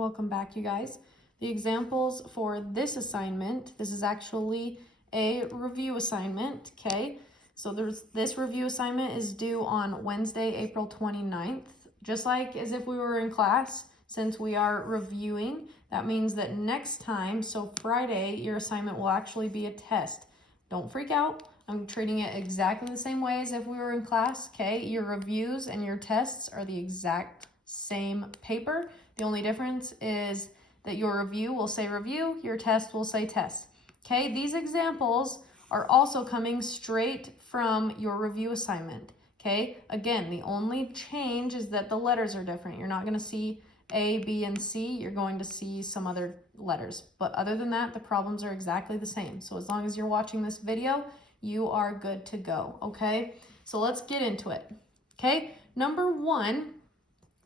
Welcome back, you guys. The examples for this assignment, this is actually a review assignment, okay? So this review assignment is due on Wednesday, April 29th. Just like as if we were in class, since we are reviewing, that means that next time, so Friday, your assignment will actually be a test. Don't freak out. I'm treating it exactly the same way as if we were in class, okay? Your reviews and your tests are the exact same paper. The only difference is that your review will say review, your test will say test. Okay, these examples are also coming straight from your review assignment. Okay, again, the only change is that the letters are different. You're not going to see A, B, and C. You're going to see some other letters. But other than that, the problems are exactly the same. So as long as you're watching this video, you are good to go. Okay, so let's get into it. Okay, number one,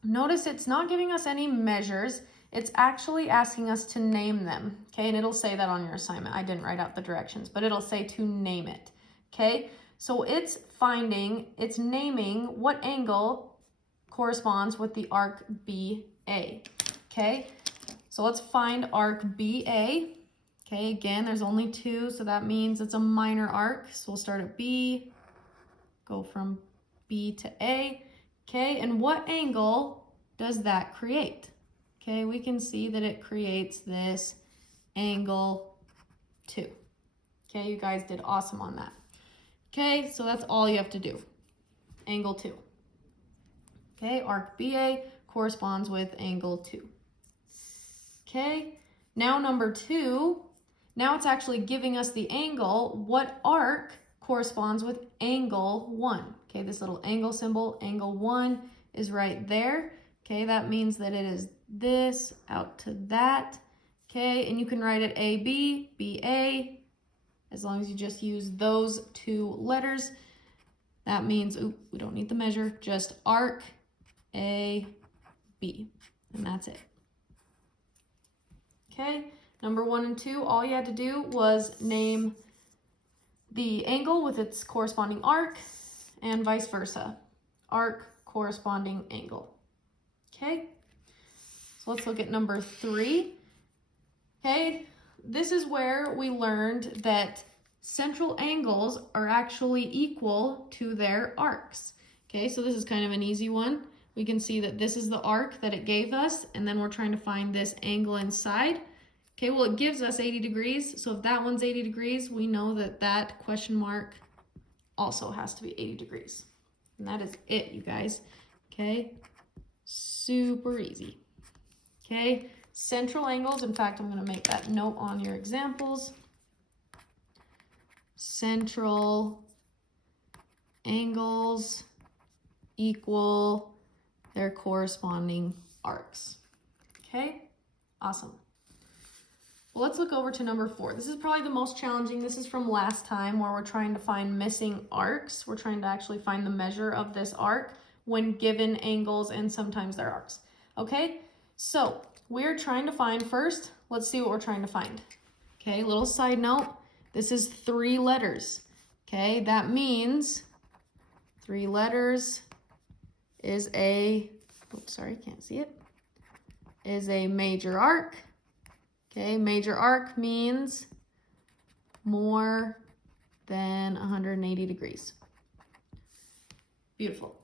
notice it's not giving us any measures. It's actually asking us to name them, okay? And it'll say that on your assignment. I didn't write out the directions, but it'll say to name it, okay? So it's naming what angle corresponds with the arc BA, okay? So let's find arc BA, okay? Again, there's only two, so that means it's a minor arc. So we'll start at B, go from B to A, okay? And what angle does that create? Okay, we can see that it creates this angle 2. Okay, you guys did awesome on that. Okay, so that's all you have to do. Angle 2. Okay, arc BA corresponds with angle 2. Okay, now number 2, now it's actually giving us the angle. What arc corresponds with angle 1? Okay, this little angle symbol, angle 1 is right there. Okay, that means that it is this out to that. Okay, and you can write it AB, BA, as long as you just use those two letters. That means, we don't need the measure, just arc AB, and that's it. Okay, number 1 and 2, all you had to do was name the angle with its corresponding arc and vice versa. Arc corresponding angle. Okay, so let's look at number 3. Okay, this is where we learned that central angles are actually equal to their arcs. Okay, so this is kind of an easy one. We can see that this is the arc that it gave us, and then we're trying to find this angle inside. Okay, well, it gives us 80 degrees, so if that one's 80 degrees, we know that that question mark also has to be 80 degrees. And that is it, you guys. Okay, super easy. Okay, central angles, in fact, I'm going to make that note on your examples. Central angles equal their corresponding arcs. Okay, awesome. Well, let's look over to number 4. This is probably the most challenging. This is from last time where we're trying to find missing arcs. We're trying to actually find the measure of this arc when given angles and sometimes their arcs. Okay, so we're trying to find first, let's see what we're trying to find. Okay, little side note, this is 3 letters. Okay, that means 3 letters is a, oops, sorry, can't see it, is a major arc. Okay, major arc means more than 180 degrees. Beautiful.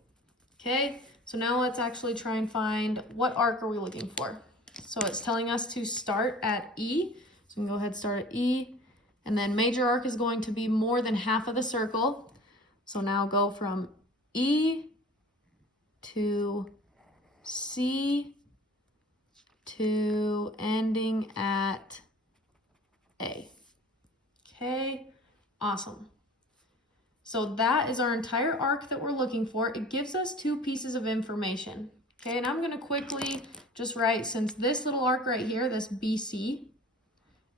Okay, so now let's actually try and find what arc are we looking for. So it's telling us to start at E. So we can go ahead and start at E. And then major arc is going to be more than half of the circle. So now go from E to C to ending at A. Okay, awesome. So that is our entire arc that we're looking for. It gives us 2 pieces of information. Okay, and I'm going to quickly just write, since this little arc right here, this BC,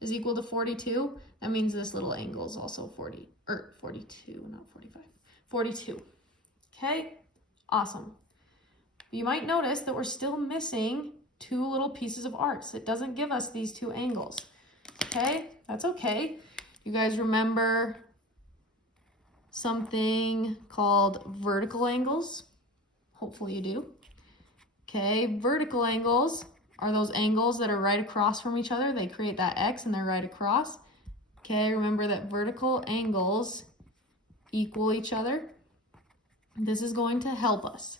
is equal to 42, that means this little angle is also 42, not 45, 42. Okay, awesome. You might notice that we're still missing 2 little pieces of arcs. It doesn't give us these 2 angles. Okay, that's okay. You guys remember something called vertical angles? Hopefully you do. Okay, vertical angles are those angles that are right across from each other. They create that X and they're right across. Okay, remember that vertical angles equal each other. This is going to help us.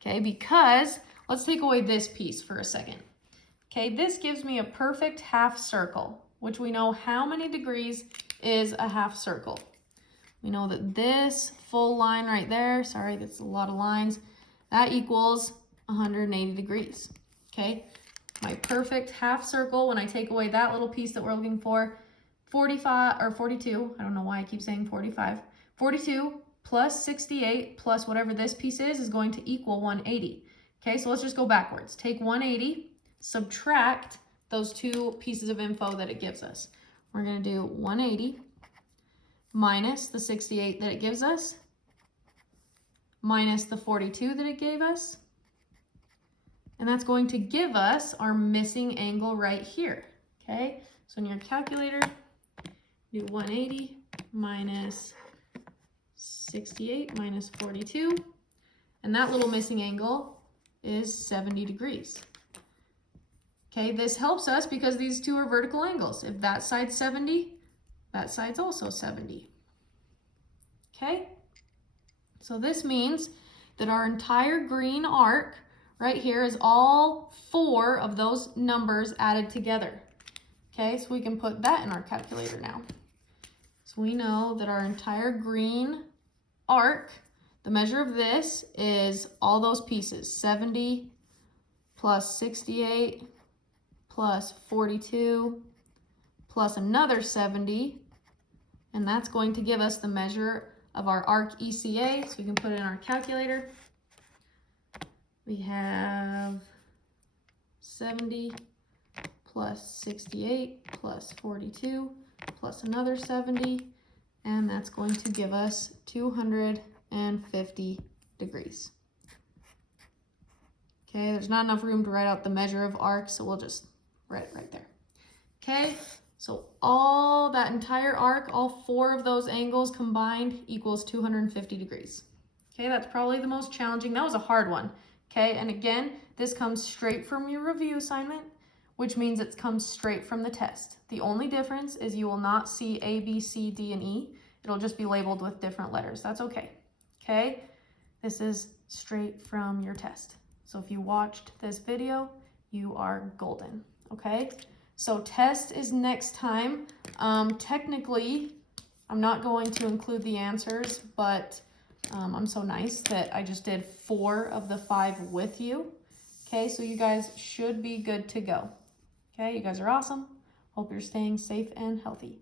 Okay, because let's take away this piece for a second. Okay, this gives me a perfect half circle, which we know how many degrees is a half circle. We know that this full line right there, sorry, that's a lot of lines, that equals 180 degrees. Okay, my perfect half circle, when I take away that little piece that we're looking for, 45 or 42, I don't know why I keep saying 45, 42 plus 68 plus whatever this piece is going to equal 180. Okay, so let's just go backwards. Take 180, subtract those two pieces of info that it gives us. We're going to do 180 minus the 68 that it gives us, minus the 42 that it gave us, and that's going to give us our missing angle right here. Okay, so in your calculator, do 180 minus 68 minus 42, and that little missing angle is 70 degrees. Okay, this helps us because these two are vertical angles. If that side's 70, that side's also 70. Okay, so this means that our entire green arc right here is all four of those numbers added together. Okay, so we can put that in our calculator now. So we know that our entire green arc, the measure of this is all those pieces, 70 plus 68 plus 42 plus another 70, and that's going to give us the measure of our arc ECA, so we can put it in our calculator. We have 70 plus 68 plus 42 plus another 70, and that's going to give us 250 degrees. Okay, there's not enough room to write out the measure of arc, so we'll just write it right there. Okay, so all that entire arc, all four of those angles combined equals 250 degrees. Okay, that's probably the most challenging. That was a hard one. Okay, and again, this comes straight from your review assignment, which means it comes straight from the test. The only difference is you will not see A, B, C, D, and E. It'll just be labeled with different letters. That's okay. Okay, this is straight from your test. So if you watched this video, you are golden. Okay, so test is next time. Technically, I'm not going to include the answers, but I'm so nice that I just did 4 of the 5 with you. Okay, so you guys should be good to go. Okay, you guys are awesome. Hope you're staying safe and healthy.